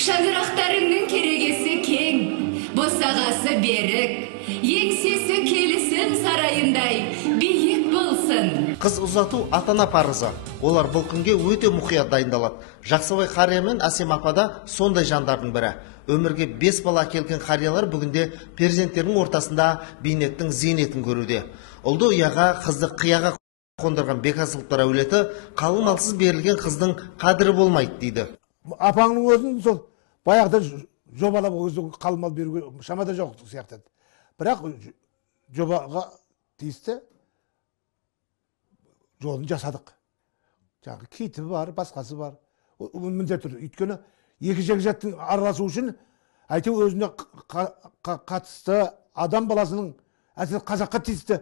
Шаңырақтарыңның керегесі кең, босағасы берік, еңсесі келісім сарайындай биік болсын. Қыз ұзату ата-ана парызы. Олар бұл күнге өте мұқият дайындалады. Жақсыбай қария мен Әсем апа да сондай жандардың бірі. Өмірге 5 бала келген қариялар бүгінде перзенттердің ортасында бейнеттің зейнетін көруде. Ұлды ұяға, қызды қияға қондырған Бекасыловтар әулеті қалың малсыз берілген қыздың қадірі болмайды дейді. Апаңның өзін сол баяғыда жобалап өзі қалың мал беруге шамада жоқ сияқты. Бірақ жобаға тиісті жолын жасадық. Жаңағы киті бар, басқасы бар. Міндетті түрде. Өйткені екі жекжаттың араласу үшін әйтеуір өзіне қатысты адам баласының әсіресе қазаққа тиісті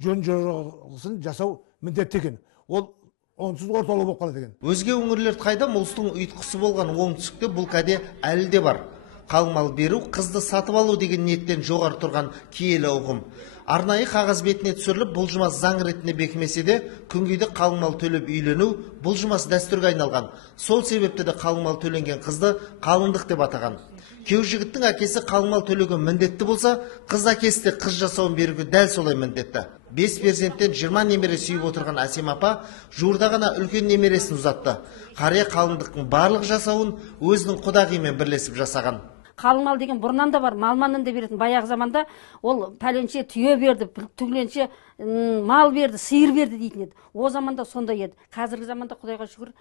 жөн жоралғысын жасау міндетті екен. Ол онсыз орталау болып қалады екен. Өзге өңірлер қайда мұлыстың ұйытқысы болған оңтүстікте бұл кәде әлі де бар. Қалың мал беру, қызды сатып алу деген ниеттен жоғары тұрған киелі ұғым. Арнайы қағаз бетіне түсіріліп, бұл жұмас заң ретінде бекімесе де, күнгейде қалың мал төлеп үйлену бұл жұмас дәстүрге айналған. Сол себепті де қалың мал төленген қызды қалыңдық деп атаған. Күйеу жігіттің әкесі қалың мал төлеуге міндетті болса, қыз әкесі де қыз жасауын беруге дәл солай міндетті. 5 перзенттен 20 немере сүйіп отырған Әсем апа жуырда ғана үлкен немересін ұзатты. Қария қалыңдықтың барлық жасауын өзінің құдағиымен бірлесіп жасаған. Қалың мал деген бұрыннан да бар, малманнан да беретін. Баяғы заманда ол пәленше түйе берді, түгленше мал берді, сиыр берді дейтін еді. О заманда сондай еді. Қазіргі заманда Құдайға шүкір,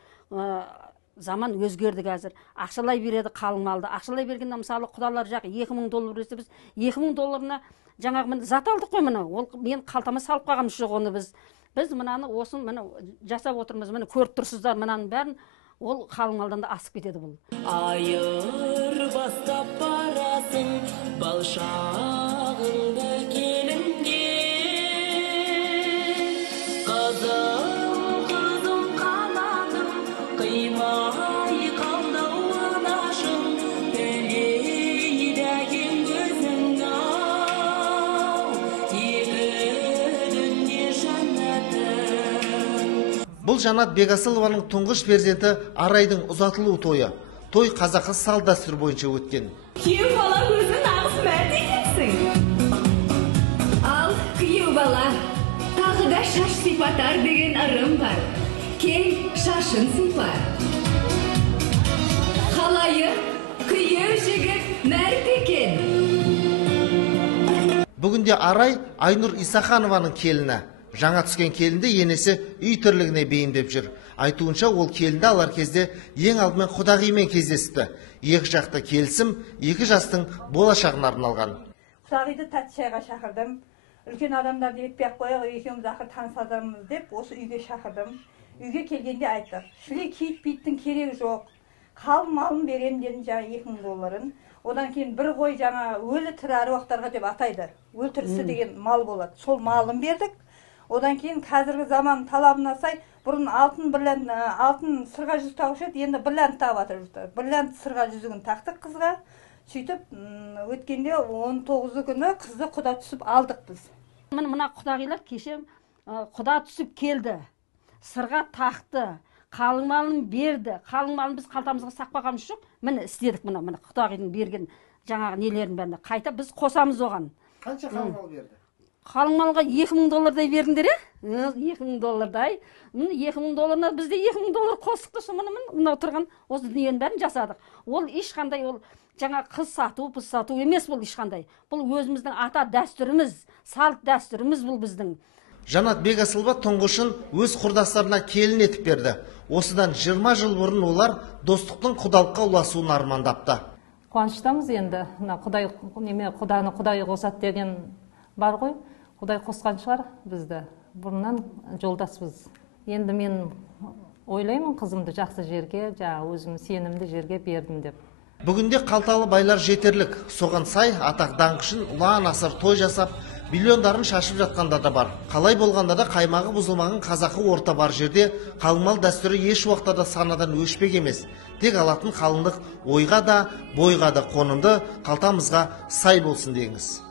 заман өзгерді қазір. Ақшалай береді қалың малды. Ақшалай бергенде мысалы құдалар жақ $2000 берсе, біз $2000-ына жаңағы зат алдық қой мұны. Ол мен қалтама салып қалғанымыз жоқ оны біз. Біз мынаны осын міне жасап отырмыз. Міне көріп тұрсыздар мынаның бәрін. Ол қалың малдан да асып кетеді бұл. Айыр бастап барасың бал шағыңды келінге. Қызым, қызым қанатым, қимай қалдауын ашым, төлейдәген көзің ау, екі дүние жаннатым. Бұл Жанат Бекасылованың тұңғыш перзенті Арайдың ұзатылу тойы. Той қазақы салт дәстүр бойынша өткен. Күйеу бала өзін нағыз мәрт етесің. Ал күйеу бала, тағы да шаш сипатар деген ырым бар. Кел шашын сипа. Қалайы күйеу жігіт мәрт екен. Бүгінде Арай Айнұр Исаханованың келіні. Жаңа түскен келінді енесі үй тірлігіне бейімдеп жүр. Айтуынша ол келінді алар кезде ең алдымен құдағимен кездесті. Екі жақта келісім, екі жастың болашағын арналған. Құдағиды тәтті шайға шақырдым. Үлкен адамдарды етпей-ақ қояйық, екеуміз ақыр танысамыз деп осы үйге шақырдым. Үйге келгенде айттық. Шіле киіт биттің керегі жоқ. Қалың малын берем дедім жаңа $2000. Одан кейін бір қой жаңа өлі тірі әруақтарға деп атайды. Өлтірісі деген мал болады. Сол малын бердік. Одан кейін қазіргі заман талабына сай бұрын алтын сырға жүз тағушы еді, енді бриллиант тағып жатыр. Бриллиант сырға жүзігін тақтық қызға. Сөйтіп өткенде 19 күні қызды құда түсіп алдық біз. Мына құдағилар кеше құда түсіп келді. Сырға тақты, қалың малын берді. Қалың малын біз қалтамызға сақпағанымыз жоқ. Міне істедік мына құдағидың берген жаңағы нелерін бәріне. Қайта біз қосамыз оған. Қанша қалың мал берді? Қалың малға $2000 бердіңдер, $2000. $2000-на бізде $2000 қостықты мына тұрған осы дүниенің бәрін жасадық. Ол ешқандай ол жаңа қыз сату, біз сату емес бұл ешқандай. Бұл өзіміздің ата дәстүріміз, салт дәстүріміз бұл біздің. Жанат Бекасылова тұңғышын өз құрдастарына келін етіп берді. Осыдан 20 жыл бұрын олар достықтың құдалыққа ұласуын армандапты. Қуаныштамыз енді, құданы құдай қосады деген бар ғой. Құдай қосқан шығар бізді. Бұрыннан жолдаспыз. Енді мен ойлаймын қызымды жақсы жерге, өзім сенімді жерге бердім деп. Бүгінде қалталы байлар жетерлік. Соған сай атақ даңқ үшін ұлан асыр той жасап, миллиондарын шашып жатқанда да бар. Қалай болғанда да қаймағы бұзылмаған қазақы орта бар жерде қалың мал дәстүрі еш уақытта да санадан өшпек емес. Тек алатын қалыңдық ойға да, бойға да қонымды, қалтамызға сай болсын деңіз.